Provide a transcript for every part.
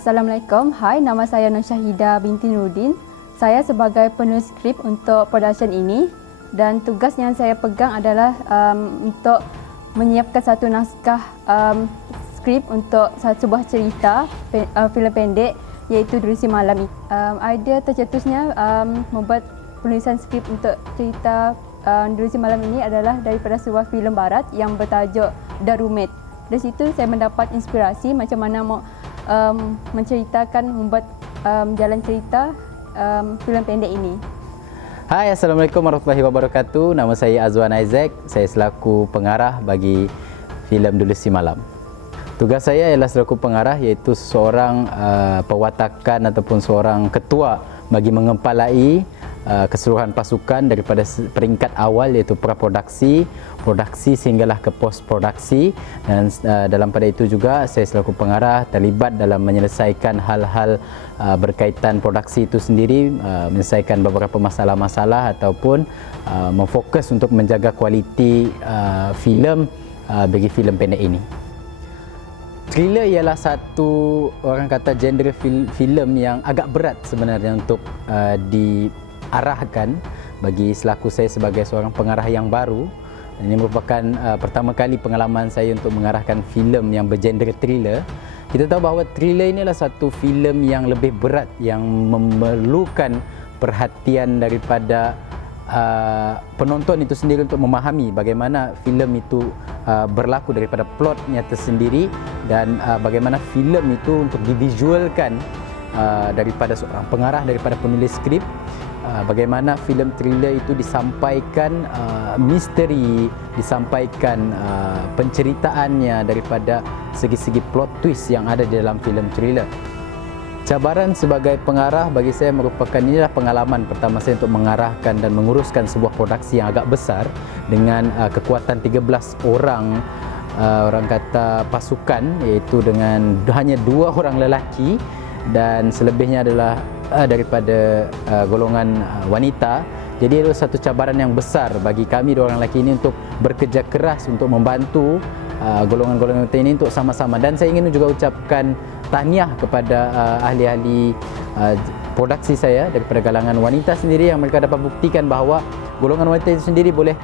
Assalamualaikum. Hai, nama saya Nur Syahida binti Nurudin. Saya sebagai penulis skrip untuk production ini dan tugas yang saya pegang adalah untuk menyiapkan satu naskah skrip untuk sebuah cerita filem pendek iaitu Delusi Malam. Idea tercetusnya membuat penulisan skrip untuk cerita Delusi Malam ini adalah daripada sebuah filem barat yang bertajuk The Roommate. Dari situ saya mendapat inspirasi macam mana menceritakan, membuat jalan cerita filem pendek ini. Hai, Assalamualaikum warahmatullahi wabarakatuh. Nama saya Azwan Isaac. Saya selaku pengarah bagi filem Delusi Malam. Tugas saya ialah selaku pengarah, iaitu seorang pewatakan ataupun seorang ketua bagi mengepalai keseluruhan pasukan daripada peringkat awal iaitu praproduksi, produksi sehinggalah ke post produksi, dan dalam pada itu juga saya selaku pengarah terlibat dalam menyelesaikan hal-hal berkaitan produksi itu sendiri, menyelesaikan beberapa masalah-masalah ataupun memfokus untuk menjaga kualiti filem bagi filem pendek ini. Thriller ialah satu, orang kata, genre filem yang agak berat sebenarnya untuk diarahkan bagi selaku saya sebagai seorang pengarah yang baru. Ini merupakan pertama kali pengalaman saya untuk mengarahkan filem yang bergenre thriller. Kita tahu bahawa thriller ini adalah satu filem yang lebih berat, yang memerlukan perhatian daripada penonton itu sendiri untuk memahami bagaimana filem itu berlaku daripada plotnya tersendiri, dan bagaimana filem itu untuk divisualkan daripada seorang pengarah, daripada penulis skrip, bagaimana filem thriller itu disampaikan misteri, disampaikan penceritaannya daripada segi-segi plot twist yang ada di dalam filem thriller. Cabaran sebagai pengarah bagi saya merupakan, inilah pengalaman pertama saya untuk mengarahkan dan menguruskan sebuah produksi yang agak besar dengan kekuatan 13 orang, orang kata pasukan, iaitu dengan hanya 2 orang lelaki dan selebihnya adalah daripada golongan wanita. Jadi itu satu cabaran yang besar bagi kami 2 orang lelaki ini untuk bekerja keras untuk membantu golongan-golongan wanita ini untuk sama-sama. Dan saya ingin juga ucapkan tahniah kepada ahli-ahli produksi saya daripada kalangan wanita sendiri, yang mereka dapat buktikan bahawa golongan wanita itu sendiri boleh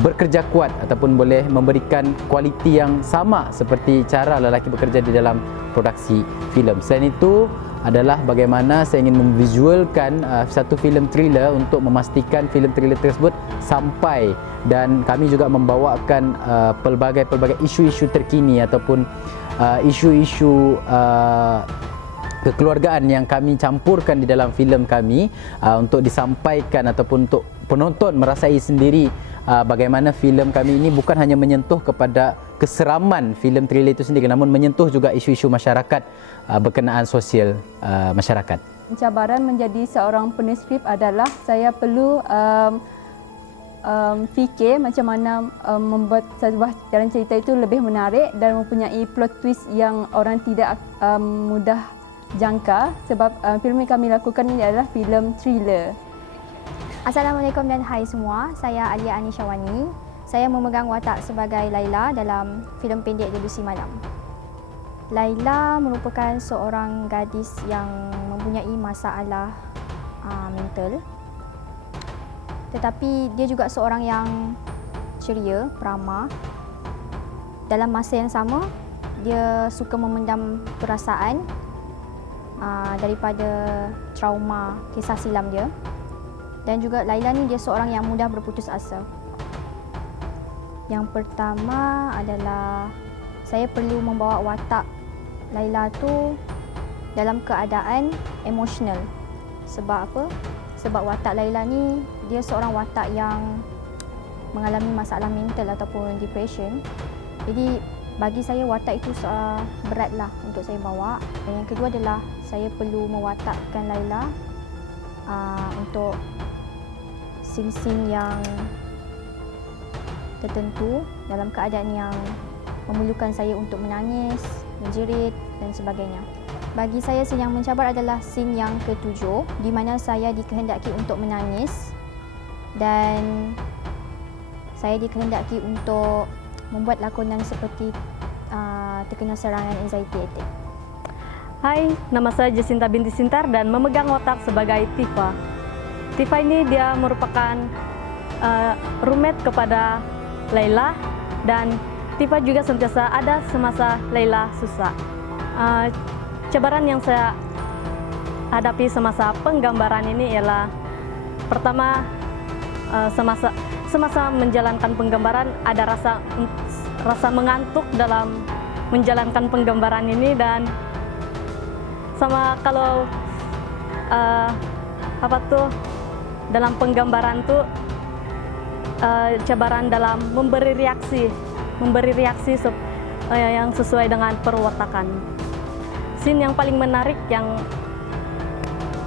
bekerja kuat ataupun boleh memberikan kualiti yang sama seperti cara lelaki bekerja di dalam produksi filem. Selain itu adalah bagaimana saya ingin memvisualkan satu filem thriller untuk memastikan filem thriller tersebut sampai, dan kami juga membawakan pelbagai isu-isu terkini ataupun isu-isu kekeluargaan yang kami campurkan di dalam filem kami untuk disampaikan ataupun untuk penonton merasai sendiri bagaimana filem kami ini bukan hanya menyentuh kepada keseraman filem thriller itu sendiri, namun menyentuh juga isu-isu masyarakat berkenaan sosial masyarakat. Cabaran menjadi seorang penulis skrip adalah saya perlu fikir macam mana membuat sebuah jalan cerita itu lebih menarik dan mempunyai plot twist yang orang tidak mudah jangka, sebab filem yang kami lakukan ini adalah filem thriller. Assalamualaikum dan hai semua, saya Alia Anishawani. Saya memegang watak sebagai Laila dalam filem pendek Delusi Malam. Laila merupakan seorang gadis yang mempunyai masalah mental. Tetapi dia juga seorang yang ceria, peramah. Dalam masa yang sama, dia suka memendam perasaan daripada trauma kisah silam dia. Dan juga Laila ni dia seorang yang mudah berputus asa. Yang pertama adalah saya perlu membawa watak Laila tu dalam keadaan emosional. Sebab apa? Sebab watak Laila ni dia seorang watak yang mengalami masalah mental ataupun depression. Jadi bagi saya watak itu beratlah untuk saya bawa. Dan yang kedua adalah saya perlu mewatakkan Laila untuk scene-scene yang tertentu dalam keadaan yang memerlukan saya untuk menangis, menjerit dan sebagainya. Bagi saya, scene yang mencabar adalah scene yang ke-7 di mana saya dikehendaki untuk menangis dan saya dikehendaki untuk membuat lakonan seperti terkena serangan anxiety attack. Hai, nama saya Jacinta binti Sintar dan memegang watak sebagai Tifa. Tifa ini dia merupakan roommate kepada Laila dan Tifa juga sentiasa ada semasa Laila susah. Cabaran yang saya hadapi semasa penggambaran ini ialah pertama semasa menjalankan penggambaran ada rasa mengantuk dalam menjalankan penggambaran ini dan sama kalau dalam penggambaran tuh cabaran dalam memberi reaksi yang sesuai dengan perwatakan. Scene yang paling menarik yang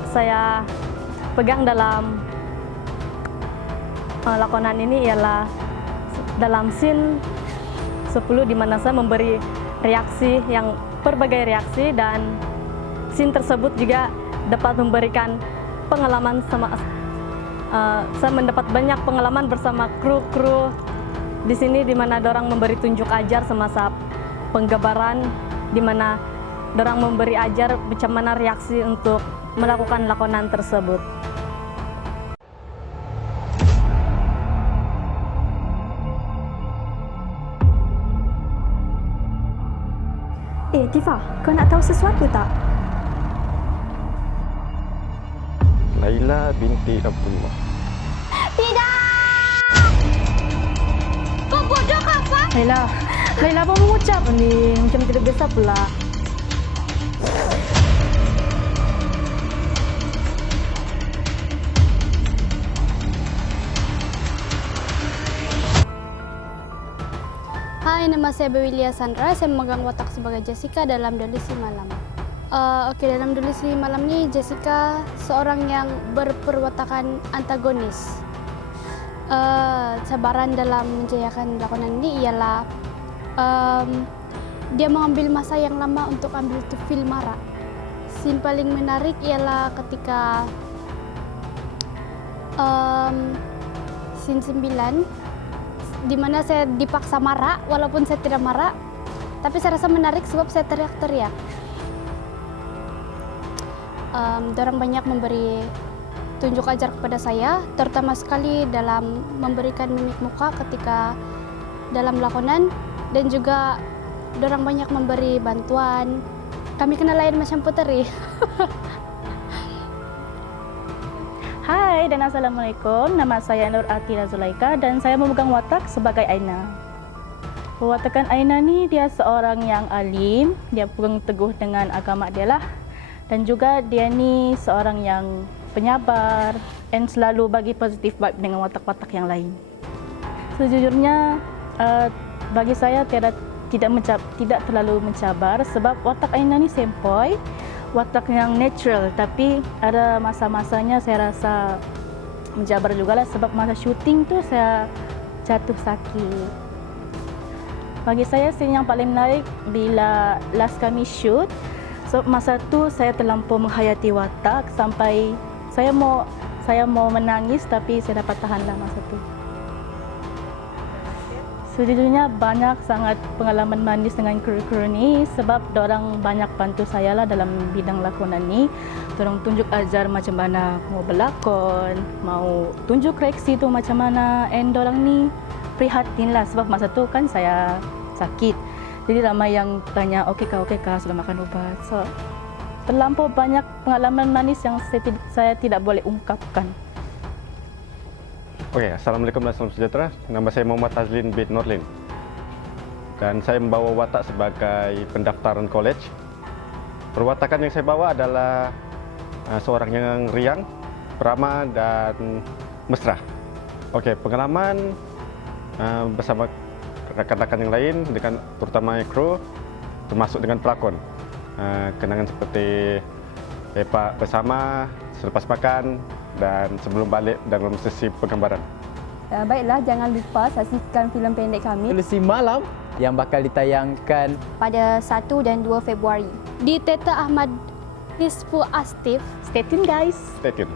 saya pegang dalam lakonan ini ialah dalam scene 10 di mana saya memberi reaksi yang berbagai reaksi dan scene tersebut juga dapat memberikan pengalaman saya mendapat banyak pengalaman bersama kru di sini di mana dorang memberi tunjuk ajar semasa penggambaran di mana dorang memberi ajar macam mana reaksi untuk melakukan lakonan tersebut. Tifa, kau nak tahu sesuatu tak? Laila binti Abdullah. Kau bodoh ke apa? Laila apa mengucap ni? Macam tidak biasa pula. Hai, nama saya Bewilia Sandra. Saya memegang watak sebagai Jessica dalam Delusi Malam. Dalam Delusi Malam ni Jessica seorang yang berperwatakan antagonis. Cabaran dalam menjayakan lakonan ini ialah dia mengambil masa yang lama untuk ambil tu feel marah. Scene paling menarik ialah ketika scene 9 di mana saya dipaksa marah walaupun saya tidak marah, tapi saya rasa menarik sebab saya teriak-teriak. Dorang banyak memberi tunjuk ajar kepada saya, terutama sekali dalam memberikan mimik muka ketika dalam lakonan, dan juga dorang banyak memberi bantuan. Kami kena layan macam puteri. Hai dan Assalamualaikum, nama saya Nur Atina Zulaika dan saya memegang watak sebagai Aina. Watakan Aina ni dia seorang yang alim, dia pegang teguh dengan agama dia lah. Dan juga dia ni seorang yang penyabar dan selalu bagi positif vibe dengan watak-watak yang lain. Sejujurnya bagi saya tidak terlalu mencabar sebab watak Aina ni sempoi, watak yang natural, tapi ada masa-masanya saya rasa mencabar juga lah sebab masa syuting tu saya jatuh sakit. Bagi saya scene yang paling menarik bila last kami shoot, so masa tu saya terlampau menghayati watak sampai saya mau menangis tapi saya dapat tahanlah masa tu. Sejujurnya banyak sangat pengalaman manis dengan kru-kru ni sebab dorang banyak bantu saya lah dalam bidang lakonan ni. Dorang tunjuk ajar macam mana mau berlakon, mau tunjuk reaksi tu macam mana, and dorang ni prihatin lah sebab masa tu kan saya sakit. Jadi ramai yang tanya, okey kah, sudah makan ubat. So terlampau banyak pengalaman manis yang saya tidak boleh ungkapkan. Oke, Assalamualaikum dan salam sejahtera. Nama saya Muhammad Azlin bin Nurlin. Dan saya membawa watak sebagai pendaftaran college. Perwatakan yang saya bawa adalah seorang yang riang, ramah dan mesra. Oke, pengalaman bersama rakan-rakan yang lain, dengan terutama kru, termasuk dengan pelakon. Kenangan seperti lepak bersama, selepas makan, dan sebelum balik dalam sesi penggambaran. Baiklah, jangan lupa saksikan filem pendek kami Delusi Malam yang bakal ditayangkan Pada 1 dan 2 Februari. Di Teater Ahmad Rizfu Astif. Stay tune guys. Stay tune.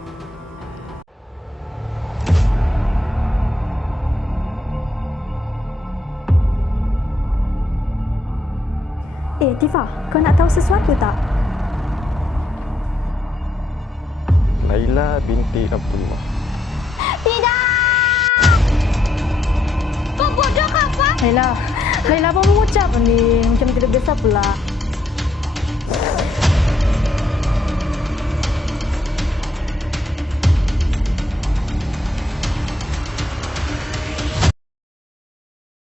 Tifa, kau nak tahu sesuatu tak? Laila binti Abdullah. Kau bodoh ke apa? Laila apa mengucap ni? Macam tidak biasa pula.